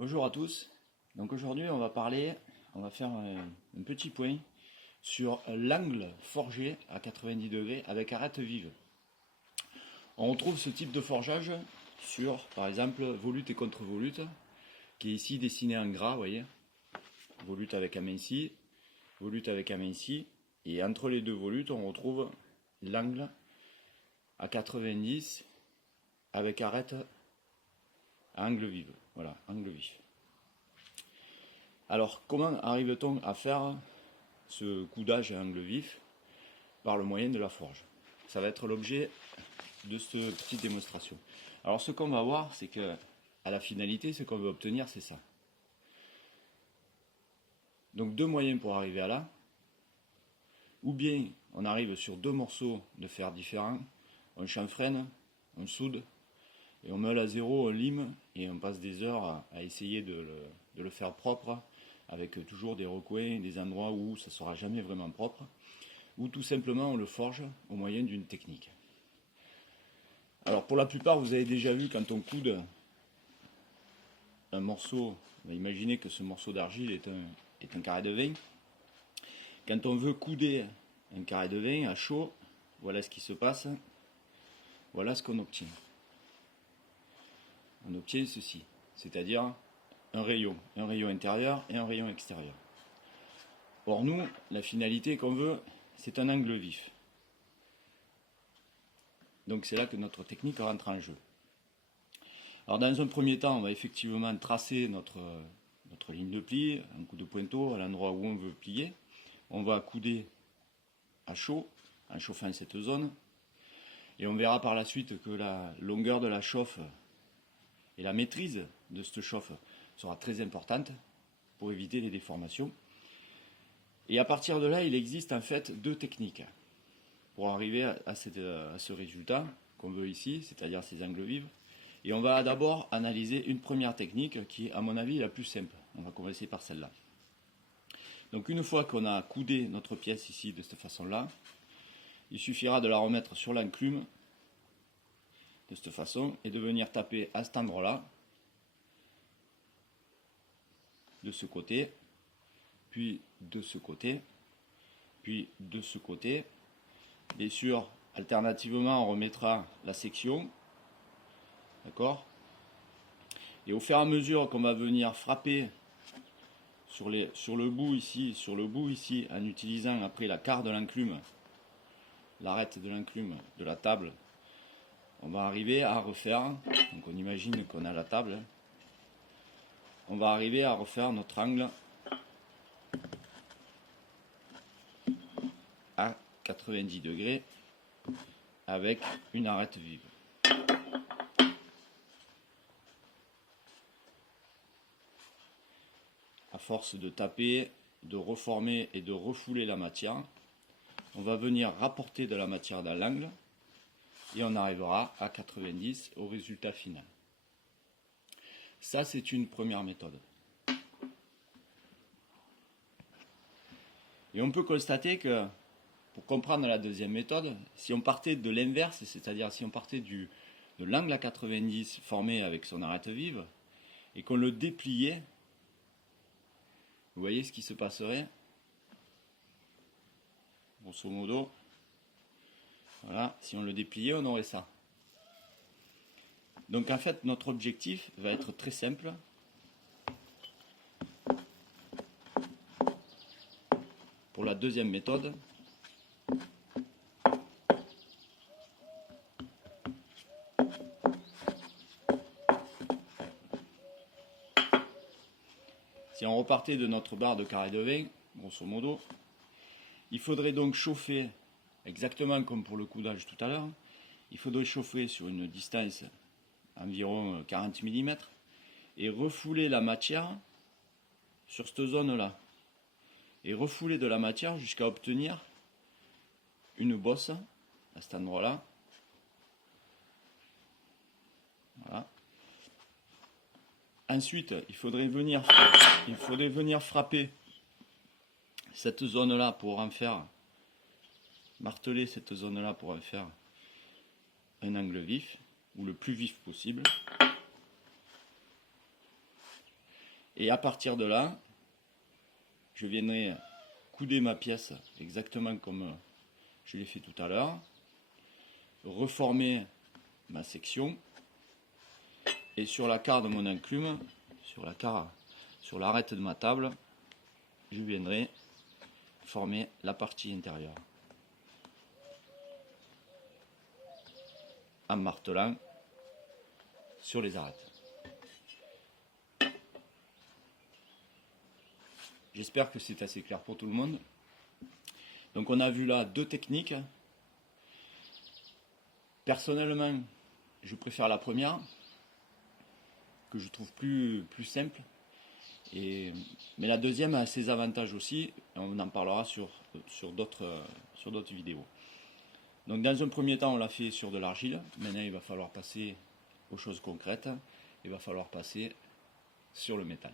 Bonjour à tous. Donc aujourd'hui on va faire un petit point sur l'angle forgé à 90 degrés avec arête vive. On retrouve ce type de forgeage sur par exemple volute et contre-volute qui est ici dessiné en gras, vous voyez. Volute avec aminci, volute avec aminci, et entre les deux volutes on retrouve l'angle à 90 avec arête à angle vive. Voilà, angle vif. Alors, comment arrive-t-on à faire ce coudage à angle vif par le moyen de la forge? Ça va être l'objet de cette petite démonstration. Alors, ce qu'on va voir, c'est que à la finalité, ce qu'on veut obtenir, c'est ça. Donc, deux moyens pour arriver à là. Ou bien, on arrive sur deux morceaux de fer différents, on chanfreine, on soude, et on meule à zéro, on lime, et on passe des heures à essayer de le faire propre, avec toujours des recoins, des endroits où ça ne sera jamais vraiment propre, ou tout simplement on le forge au moyen d'une technique. Alors pour la plupart, vous avez déjà vu quand on coude un morceau, imaginez que ce morceau d'argile est un carré de vin. Quand on veut couder un carré de vin à chaud, voilà ce qui se passe, voilà ce qu'on obtient. On obtient ceci, c'est-à-dire un rayon intérieur et un rayon extérieur. Or nous, la finalité qu'on veut, c'est un angle vif. Donc c'est là que notre technique rentre en jeu. Alors dans un premier temps, on va effectivement tracer notre ligne de pli, un coup de pointeau à l'endroit où on veut plier. On va couder à chaud, en chauffant cette zone. Et on verra par la suite que la longueur de la chauffe et la maîtrise de cette chauffe sera très importante pour éviter les déformations. Et à partir de là, il existe en fait deux techniques pour arriver à ce résultat qu'on veut ici, c'est-à-dire ces angles vifs. Et on va d'abord analyser une première technique qui est à mon avis la plus simple. On va commencer par celle-là. Donc une fois qu'on a coudé notre pièce ici de cette façon-là, il suffira de la remettre sur l'enclume de cette façon et de venir taper à cet endroit-là, de ce côté, puis de ce côté, puis de ce côté. Bien sûr, alternativement, on remettra la section, d'accord? Et au fur et à mesure qu'on va venir frapper sur le bout ici, en utilisant après la quarte de l'enclume, l'arête de l'enclume de la table, on va arriver à refaire, donc on imagine qu'on a la table, on va arriver à refaire notre angle à 90 degrés avec une arête vive. À force de taper, de reformer et de refouler la matière, on va venir rapporter de la matière dans l'angle et on arrivera à 90 au résultat final. Ça, c'est une première méthode. Et on peut constater que pour comprendre la deuxième méthode, si on partait de l'inverse, c'est-à-dire si on partait de l'angle à 90 formé avec son arête vive et qu'on le dépliait, vous voyez ce qui se passerait? Grosso modo, voilà, si on le dépliait, on aurait ça. Donc en fait, notre objectif va être très simple. Pour la deuxième méthode, si on repartait de notre barre de carré de vin, grosso modo, il faudrait donc chauffer, exactement comme pour le coudage tout à l'heure, il faudrait chauffer sur une distance environ 40 mm et refouler la matière sur cette zone-là. Et refouler de la matière jusqu'à obtenir une bosse à cet endroit-là. Voilà. Ensuite, il faudrait venir frapper cette zone-là pour en faire, marteler cette zone-là pour en faire un angle vif, ou le plus vif possible. Et à partir de là, je viendrai couder ma pièce exactement comme je l'ai fait tout à l'heure, reformer ma section, et sur la carre de mon enclume, sur l'arête de ma table, je viendrai former la partie intérieure en martelant sur les arêtes. J'espère que c'est assez clair pour tout le monde. Donc on a vu là deux techniques. Personnellement, je préfère la première, que je trouve plus simple. Mais la deuxième a ses avantages aussi. On en parlera sur d'autres vidéos. Donc dans un premier temps, on l'a fait sur de l'argile. Maintenant, il va falloir passer aux choses concrètes. Il va falloir passer sur le métal.